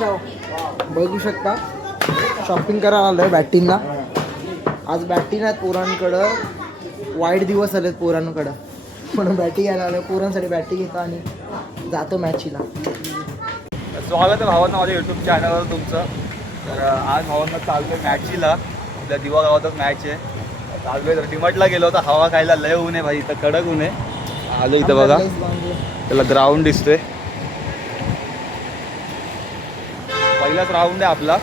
बघू शकता शॉपिंग करायला आलोय बॅटिंगला. आज बॅटिंग आहेत पोरांकडं. वाईट दिवस आलेत पोरांकडं, पण बॅटिंग घ्यायला आलं. पोरांसाठी बॅटिंग घेतो आणि जातो मॅचीला. स्वागत आहे भावांना माझ्या यूट्यूब चॅनलवर तुमचं. तर आज भावांना चालतोय मॅचीला. आपल्या दिवा गावातच मॅच आहे. चालतोय तर डिमार्टला गेलो होता हवा खायला. लय ऊन आहे भाई, इथं कडक ऊन आहे. आलो इथं बघा, त्याला ग्राउंड दिसतोय. पहिलाच राऊंड आहे आपला.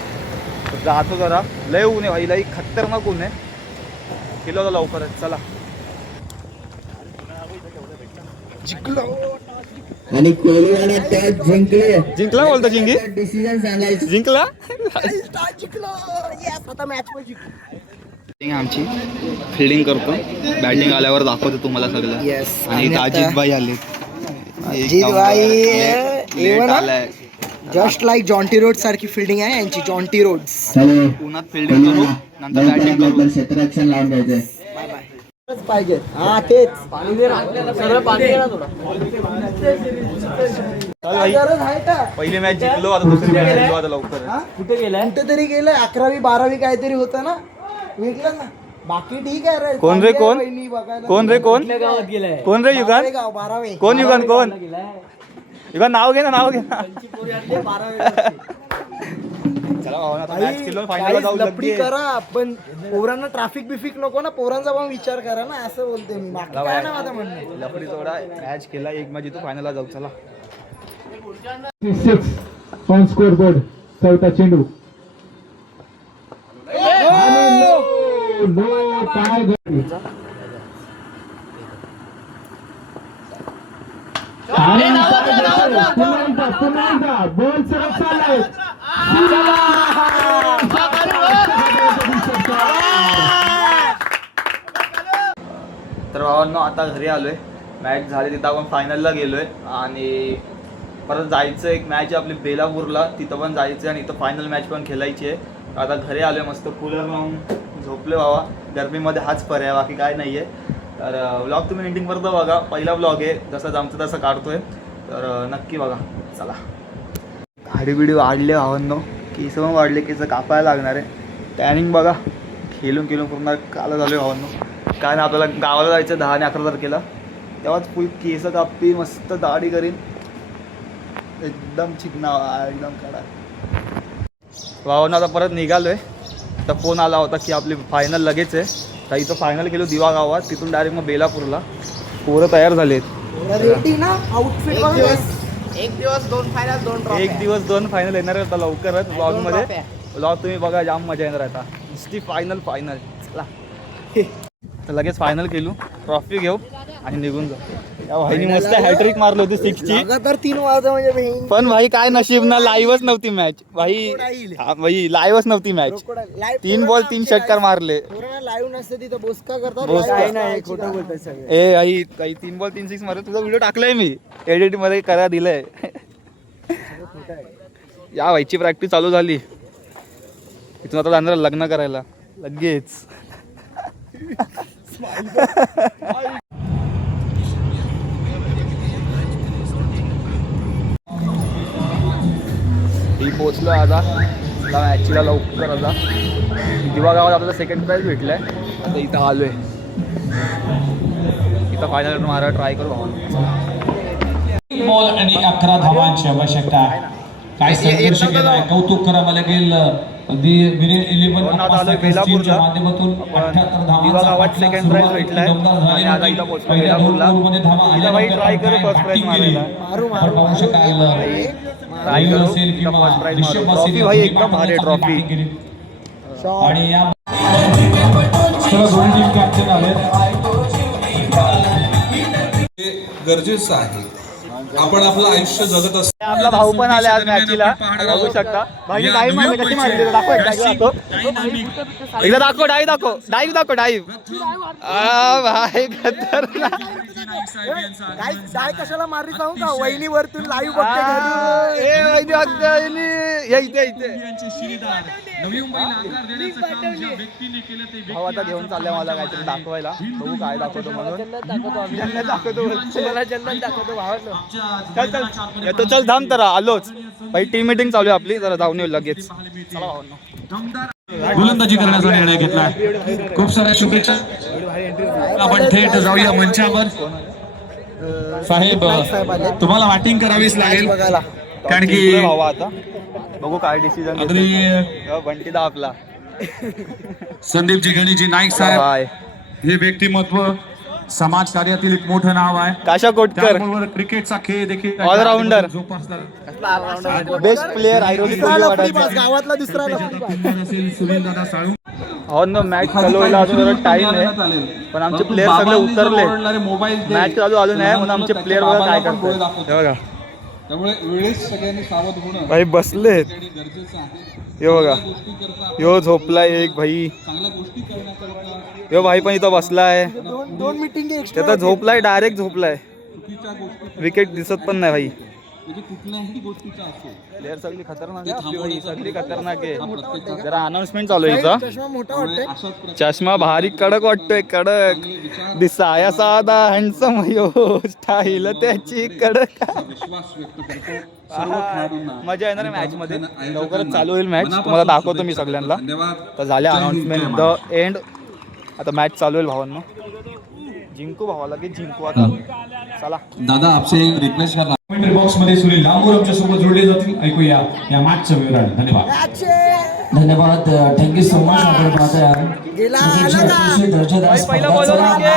जातो जरा. लय ऊन आहे भाई, लई खतरनाक ऊन आहे. गेलो होता लवकरच. चला जिंकलो. आणि कोहलीने टॅच जिंकले. जिंकला बोलतो जिंगी. डिसिजन सांगायचं. जिंकला आमची फिल्डिंग करतो. बॅटिंग आल्यावर दाखवतो तुम्हाला सगळं. येस. आणि इथं अजित भाई आले. अजित भाई लेट आलाय. जस्ट लाईक जॉन्टी रोड सारखी फिल्डिंग आहे यांची. Jonty Rhodes. उन्हात फिल्डिंग करू, नंतर बॅटिंग करू. क्षेत्ररक्षण लावून द्यायचंय. बाय बाय पाहिजे. हा तेच पाणी दे ना, सरळ पाणी दे ना थोडं. चल भाई, गरज आहे का? पहिली मॅच जिंकलो, आता दुसरी मॅच जिंकलो आता लवकर. कुठे गेलाय? कुठे तरी गेलाय. 11वी 12वी काहीतरी होतं ना, विकलं ना. बाकी ठीक आहे रे. कोण रे कोण? कोण रे कोण? गावात गेलाय. कोण रे युगान? गाव 12वी. कोण युगान? कोण युगान? नाव घे ना, नाव घे ना. चला भावना, आता मॅच केलो, फायनलला जाऊ. लपडी करा पण पोरांना ट्रॅफिक बिफिक नको ना. पोरांचा पण विचार करा ना, असं बोलते मी. बाकी काय ना माझं म्हणणं. लपडी सोडा. मॅच केला एक मॅच, इथं फायनलला जाऊ. चला. 6 ऑन स्कोर बोर्ड. चौथा चेंडू. काय बॉल चाललाय. तर भावांनो, आता घरी आलोय. मॅच झाली, तिथं आपण फायनलला गेलोय. आणि परत जायचं एक मॅच आहे आपली बेलापूरला, तिथं पण जायचं. आणि इथं फायनल मॅच पण खेळायची आहे. आता घरी आलोय, मस्त कूलर लावून झोपले बाबा. गरमीमध्ये हाच पर्याय, बाकी काय नाही आहे. तर व्लॉग तुम्ही एंडिंगपर्यंत बघा. पहिला व्लॉग आहे, जसं जमतं तसं काढतोय. तर नक्की बघा. चला. दाढी बिडी वाढले भावांनो, केस पण वाढले. केस कापायला लागणार आहे. टॅनिंग बघा, खेळून पूर्ण काला झालो आहे भावांनो. काय ना, आपल्याला गावाला जायचं 10 आणि 11 तारखेला. तेव्हाच फुल केस कापी, मस्त दाढी करीन. एकदम चिकना, एकदम कडा भावांनो. आता परत निघालोय. तर फोन आला होता की आपली फायनल लगेच आहे. तर इथं फायनल केलो दिवा गावात, तिथून डायरेक्ट मग बेलापूरला. पोरं तयार झालेत. रेडी ना आउटफिट. एक दिवस 2 फायनल 2 ट्रॉफी. एक दिवस 2 फायनल येणार आहे आता लवकरच. ब्लॉगमध्ये ब्लॉग तुम्ही बघा, जाम मजा येणार आता. नुसती फायनल. चला. तर लगेच फायनल केलो, ट्रॉफी घेऊ आणि निघून जाऊ. या भाईनी मस्त हॅट्रिक मारली होती 6ची. लगातार 3 वाजता म्हणजे पण भाई काय नशीब ना, लाईव्हच नव्हती मॅच भाई. हा भाई, लाईव्हच नव्हती मॅच. 3 बॉल 3 षटकार मारले. लाईव्ह नसते तिथं बोसका करतात. खोटं बोलतात सगळे. ए आई, काही 3 बॉल 3 6 मारले. तुझा व्हिडिओ टाकलाय मी, एडिट मध्ये करा दिलंय. या भाईची प्रॅक्टिस चालू झाली. इथून आता जाणार लग्न करायला लगेच. ही पोचलो आता मॅचला लवकर. आता दिवा गावात आपल्याला सेकंड प्राईज भेटलाय. आता इथं आलोय. इथं फायनल मारा ट्राय करू. बॉल आणि 11 धावांची आवश्यकता आहे. काय संघर्ष केलाय, कौतुक करावं लागेल. विरेन 11 बेलापूरच्या माध्यमातून 78 धावांचा सेकंड प्राइज भेटलाय. आणि आता इथं पोहोचलो बेलापूरला. इथं भाई ट्राय करू फर्स्ट प्राइज मारायला. ट्राय करू फर्स्ट प्राइज मारू. ट्रॉफी भाई एकदम भारी ट्रॉफी. आणि या दोन टीम कॅप्टन आले. गरजेचं आहे. आपण आपलं आयुष्य जगत असतो. आपला भाऊ पण आले आज मॅचला, बघू शकता. भाई डाईव्ह मारले, कशी मारली दाखव. एकदा दाखव. डाईव्ह. भाई खतरनाक. काय कशाला मारली सांगू का? वहिनी वरतून लाईव्ह बघते. या इथे इथे यांचे शिलेदार नवी मुंबईला आकार देण्याचं काम ज्या व्यक्तीने केलं ते व्यक्ती भाऊ आता घेऊन चाललंय मला काहीतरी दाखवायला बघू काय दाखवतो म्हणून जन्नत दाखवतो मला जन्नत दाखवतो भावांनो. चल चल येतो चल थांब तर आलोच भाई टीम मीटिंग चालू आहे आपली जरा जाऊन येऊ लगेच चला भावांनो. गोलंदाजी करण्याचा निर्णय घेतला. खूप साऱ्या शुभेच्छा. आपण थेट जाऊया मंचावर. साहेब तुम्हाला बॅटिंग करावीच लागेल बघायला कारण की जिंकलोय भावा आता बघू काय डिसिजन अगदी बंटी दा आपला संदीप जिगणीजी नाईक साहेब बाय हे व्यक्तिमत्व समाज कार्यातील एक मोठं नाव आहे. काशा कोटकर त्याबरोबर क्रिकेटचा खेळ देखील All-rounder. जोपासला. बेस्ट प्लेयर आयरोली गावातला दुसरा सुनीलदादा साळू हो ना मॅच चालू व्हायला अजून जरा टाइम आहे पण आमचे प्लेयर सगळे उतरले मॅच चालू अजून आहे म्हणून आमचे प्लेयर बघा काय करतात हे बघा त्यामुळे वेळेस सगळ्यांनी सावध होणं भाई बसलेत गरजेचं आहे. हे बघा यो झोपलाय एक भाई चांगल्या गोष्टी करण्याकरता यो भाई पण इथं बसलाय दोन मीटिंग त्याचा झोपलाय डायरेक्ट झोपलाय चुकीच्या गोष्टी विकेट दिसत पण नाही भाई म्हणजे कुठल्याही गोष्टीचा असो प्लेयर सगळी खतरनाक आहे आपली भाई सगळी खतरनाक आहे जरा अनाउन्समेंट चालू आहे इथं चष्मा मोठा वाटतोय. चष्मा भारी कडक वाटतोय कडक दिसाया साधा हँडसम यो स्टाईल त्याची कडक विश्वास व्यक्त करतो सर्व खेळाडूंना. मजा येणार मॅच मध्ये लवकरच चालू होईल मॅच तुम्हाला दाखवतो मी सगळ्यांना धन्यवाद. तर झाले अनाउन्समेंट द एंड आता मॅच चालू होईल भावांनो जिंकू भावाला की जिंकू आता चला दादा आपसे एक रिक्वेस्ट करणार कमेंट्री बॉक्स मध्ये सुनील लांबूर आमच्या सोबत जोडले जातील. ऐकूया या मॅचचं विवरण. धन्यवाद. धन्यवाद. Thank you so much. आपण पाहतोय गेला, क्रिकेटची आला ना. अतिशय दर्जेदार पहिला स्पर्धा बॉलर चला, विकेट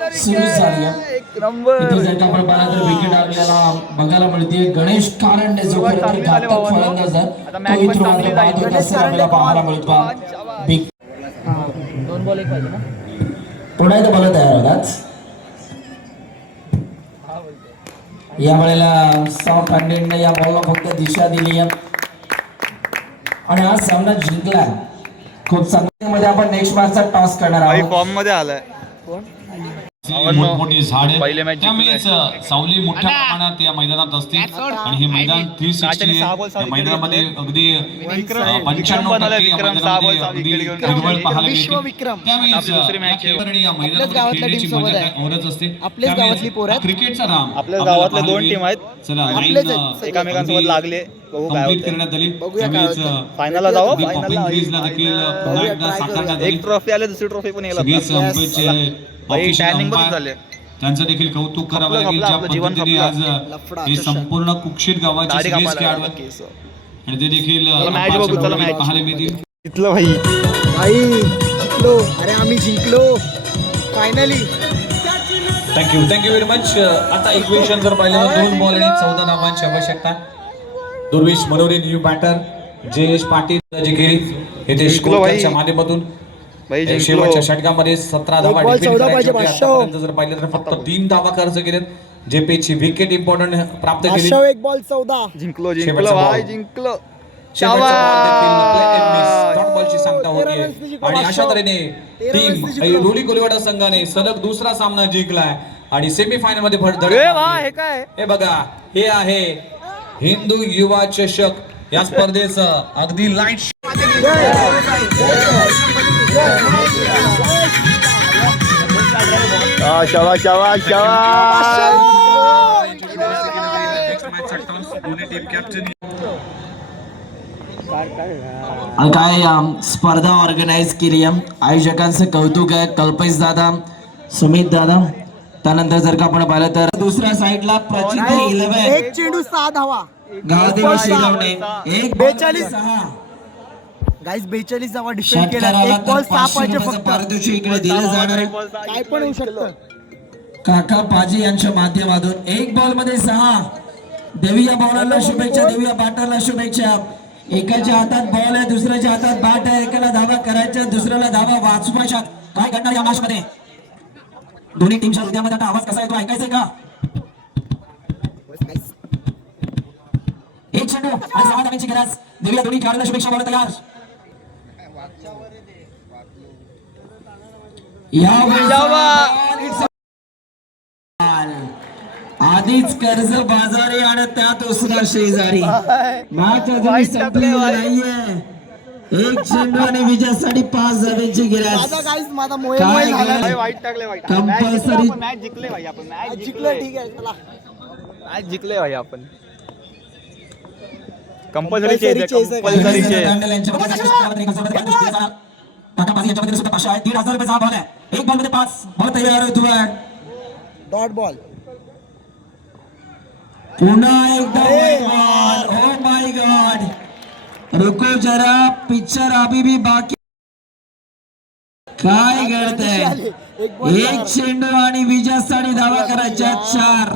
match सुरू झाली आहे. एक नंबर इथे जर का आपण पाहिलं तर विकेट आपल्याला बघायला मिळते. गणेश कारंडे जो सुरुवात खरं तर चांगली झाली घातक भावांनो. फलंदाज आहे. आता तो match पण इथून चांगली मात्र बाद जाईल. होत असताना आपल्याला पाहायला मिळतो. बिग दोन बॉल एक पाहिजे ना. पुन्हा एकदा बॉल तयार होतात. या वेळेला साऊथ पांडेने या बॉलला फक्त दिशा दिली आहे आणि हा सामना जिंकला. खूप चांगल्या मध्ये आपण नेक्स्ट मॅचचा टॉस करणार भाई आहोत. फॉर्म मध्ये आलाय मोठमोठी झाडे पहिले match त्यामुळेच सावली मोठ्या प्रमाणात या मैदानात असते आणि हे मैदान 360 या मैदानामध्ये अगदी 95% या मैदानामध्ये अगदी हिरवळ पाहायला विश्व मिळते. विक्रम. त्यामुळेच आपली दुसरी या match आहे. खेळाडू या मैदानामध्ये गावातल्या खेळण्याची team मजा सोबत काय औरच असते. आपल्याच त्यामुळेच गावातली पोरं आहेत. क्रिकेटचा राम आपल्याच आपल्याला गावातले पाहायला दोन मिळेल. टीम आहेत. चला आपलेच लाईन आहेत. एकामेकांसोबत लागले बघू काय कंप्लीट होतंय. करण्यात आली. बघूया काय त्यामुळेच होतंय. फायनलला जाऊ अगदी फायनलला popping crease ला देखील पुन्हा एकदा try साकारण्यात करूया. आली. एक ट्रॉफी आले दुसरी ट्रॉफी पण येईल सगळेच आता. अंपायरचे भाई official टॅनिंग पण umpire, झाले त्यांचं देखील कौतुक करावं खपलं, लागेल खपलं, ज्या आपलं जीवन पद्धतीने खपलं. आज लफडा, हे चषक. संपूर्ण कुक्षित गावाचे दाढी सगळेच कापायला खेळाडू लागला आहेत. केस. आणि ते देखील चला match अंपायरच्या बघू, चला बरोबरीने match. पाहायला मिळतील. इथलं भाई भाई जिंकलो. अरे आम्ही जिंकलो फायनली. Thank you very much. आता इक्वेशन जर पाहिलं तर 2 बॉल आणि 14 धावांची आवश्यकता. दुर्वेश मनोरे न्यू बॅटर जयेश पाटील जे गेली येथे जिंकलो भाई. स्कोरच्या माध्यमातून भाई जिंकलो. शेवटच्या षटकामध्ये 17 धावा एक ball defend 14 करायच्या पाहिजे, होत्या. पाचशे. आतापर्यंत जर पाहिलं तर फक्त 3 धावा खर्च केलेत. जेपेची विकेट इम्पॉर्टंट प्राप्त केली. अशा एक बॉल 14. जिंकलो शेवटचा जिंकलो ball. भाई जिंकलो शेवटचा ball देखील play and miss. शाबास. Dot ball ची सांगता 13 होतीये. runs नी जिंकलो. आणि अशा तऱ्हेने 13 टीम runs नी जिंकलो. रोली कोलिवाडा संघाने सलग दुसरा सामना जिंकलाय आणि सेमीफायनल मध्ये धडक ए वा मारली. हे काय हे बघा हे आहे हिंदू युवा चषक या स्पर्धेचं अगदी लाईट शाबास शाबास शाबास काय स्पर्धा ऑर्गनाईज केली आहे. आयोजकांचं कौतुक आहे. कल्पेश दादा, सुमित दादा. त्यानंतर जर का आपण पाहिलं तर दुसऱ्या साईडला प्रचित 11 एक चेंडू 6 धावा. गावदेवी शिलवणे एक 42. 6 गाईस 42 धावा डिफेंड केला. षटकाराला एक बॉल तर 6 पाहिजे 500 फक्त. पारितोषिक इकडे दिलं जाणार आहे. काय पण होऊ शकतं. काका पाजी यांच्या माध्यमातून एक बॉल मध्ये 6. देवीया बॉलरला शुभेच्छा. देवीया बॅटरला शुभेच्छा. एकाच्या हातात बॉल आहे, दुसऱ्याच्या हातात बॅट आहे. एकाला धावा करायच्या, दुसऱ्याला धावा वाचवायच्या. काय करणार या मॅच मध्ये दोन्ही टीमच्या हृदयामध्ये आता आवाज कसा येतो ऐकायचंय का? एक चेंडू आणि 6 धावांची गरज. देवीया दोन्ही खेळाडूंना शुभेच्छा. बॉल तयार. यावेळी आधीच कर्ज बाजारी आणि त्यात उसरा शेजारी मॅच अजून संपलेली नाहीये. एक चेंडू आणि विजयासाठी 5 धावांची गिरास. माझा काहीच माझा मोहे काय मोहे झाला. गरज? वाईट टाकले भाई. कंपल्सरी मॅच जिंकले भाई आपण. आज जिंकलं ठीक आहे चला. मॅच जिंकले भाई आपण. कंपल्सरी चेस आहे. chase आहे. Compulsory chase. दांडेल यांच्यामध्ये टाकाबाजी याच्यामध्ये सुद्धा 500 आहे. 1,500 रुपये बॉल आहे. एक बॉल मध्ये 5 बॉल तयार होतोय. Dot ball. पुन्हा एकदा बॉल. Oh my God. रुको जरा, पिक्चर अभी भी बाकी. काय घडतंय? एक चेंडू आणि विजयासाठी धावा करायच्या 4.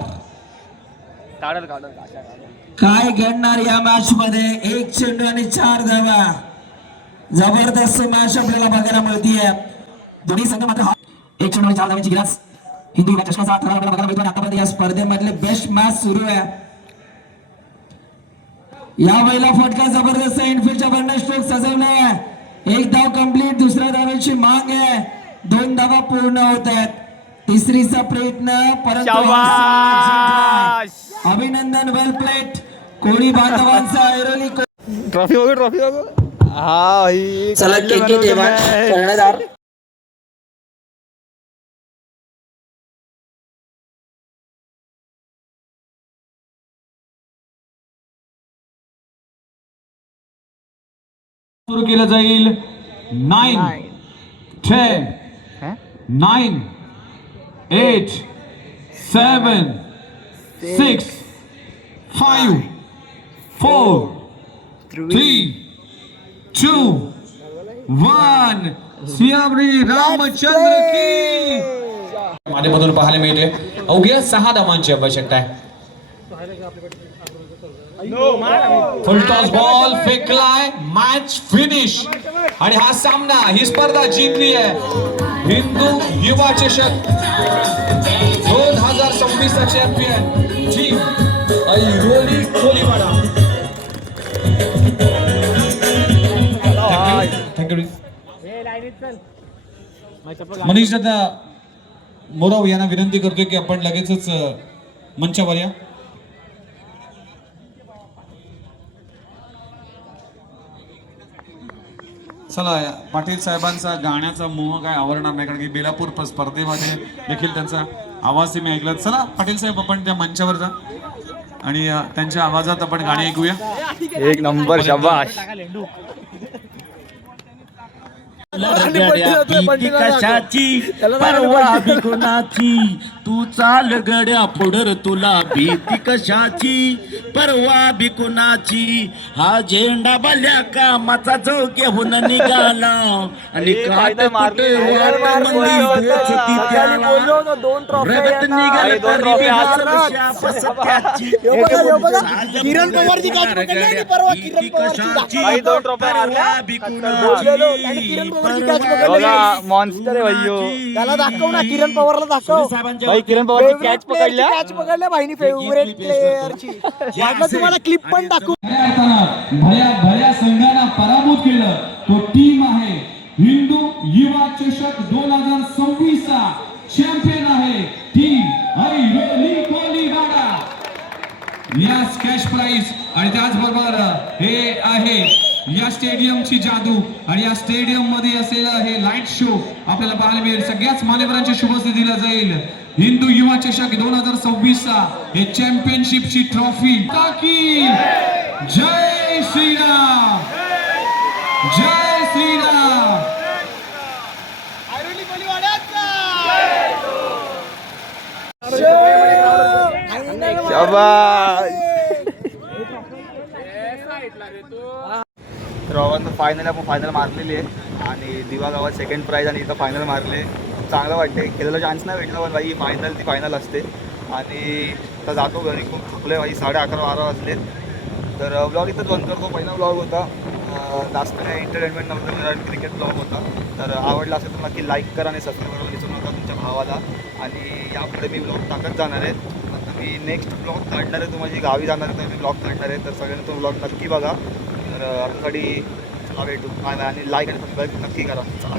काढल. काय घडणार या मॅच मध्ये? एक चेंडू आणि 4 धावा. जबरदस्त मॅच आपल्याला बघायला मिळतीये. दोन्ही संघ मात्र एक चेंडू आणि 4 धावांची गिरास. हिंदू युवा चषकाचा थरार आपल्याला बघायला मिळतो. आतापर्यंत या स्पर्धेमधले बेस्ट मॅच सुरू आहे. या वेळेला फटका जबरदस्त इनफिल्डच्या बंडल स्ट्रोक सजवलाय. एक धाव कंप्लीट. दुसऱ्या धावेची माग आहे. 2 धावा पूर्ण होत आहेत. तिसरीचा प्रयत्न परंतु अभिनंदन. वेल प्लेट. कोळी बांधवांचा ऐरोली. ट्रॉफी बघू. हा भाई. चला केके ठेवा. कर्णधार सुरू केलं जाईल. 9 10 9 8 7 6 5 4 3 2 1. सियामरी रामचंद्र की माध्यमातून पाहायला मिळते. अवघ्या 6 धावांची आवश्यकता आहे. फुल टॉस बॉल फेकलाय. Match finish. आणि हा सामना, ही स्पर्धा जिंकली आहे हिंदू युवा चषक 2026 चा champion team Airoli Koliwada. Thank you. Manish दादा मोराव यांना विनंती करतोय की आपण लगेचच मंचावर या. चला, पाटील साहेबांचा गाण्याचा मोह काय आवडणार नाही, कारण की बेलापूर स्पर्धेमध्ये देखील त्यांचा आवाज तुम्ही ऐकला. चला पाटील साहेब, आपण त्या मंचावर जा आणि त्यांच्या आवाजात आपण गाणी ऐकूया. एक नंबर. शाबाश. भीती कशाची परवा भी कुणाची. तू चाल गड्या पुढर, तुला भीती कशाची परवा भी कुणाची. हा झेंडा भल्या कामाचा जो घेऊन निघाला आणि काट कुठे रगत निघाल तरी शाप सत्याची. किरण पवारची काच पकडली आणि परवा किरण पवारची भाई 2 ट्रॉफी परवा भी कुणाची. किरण पवारची काच पकडली. मॉन्स्टर आहे भाईयो. त्याला दाखव ना, किरण पवारला दाखव. भाई किरण पवारची कॅच पकडल्या. कॅच पकडल्या भाईनी. फेवरेट प्लेयरची. वाटलं तुम्हाला क्लिप पण दाखवू. भल्या संघाला पराभूत केलं. तो टीम आहे हिंदू युवा चषक 2026 चा चॅम्पियन आहे टीम ऐरोली कोळीवाडा. यास कॅश प्राइज आणि त्याचबरोबर हे आहे या स्टेडियमची जादू आणि या स्टेडियम मध्ये असलेला हे लाईट शो आपल्याला पाहायला मिळेल. सगळ्याच मान्यवरांची शुभेच्छा दिल्या जाईल. हिंदू युवा चषक 2026 चा हे चॅम्पियनशिपची ट्रॉफी. काकी जय श्रीराम. जय श्रीराम. शाबाश. तर फायनल आपण फायनल मारलेली आहे आणि दिवा गावात सेकंड प्राईज आणि इथं फायनल मारले. चांगलं वाटते. खेळायला चान्स नाही भेटला, पण बाई फायनल ती फायनल असते. आणि आता जातो घरी. खूप थकले बाई. 11:30-12 वाजले. तर ब्लॉग इथंच बंद करतो. पहिला ब्लॉग होता, जास्त काही एंटरटेनमेंट नव्हतं, क्रिकेट ब्लॉग होता. तर आवडला असेल तर नक्की लाईक करा आणि सबस्क्राईब करायला विसरू नका तुमच्या भावाला. आणि यापुढे मी ब्लॉग टाकत जाणार आहे. आता मी नेक्स्ट ब्लॉग काढणार आहे, तुम्हाला गावी जाणार आहे तर मी ब्लॉग काढणार आहे. तर सगळ्यांनी तो ब्लॉग नक्की बघा. तर आपल्यासाठी चला भेटू. आणि लाईक आणि सबस्क्राईब नक्की करा. चला.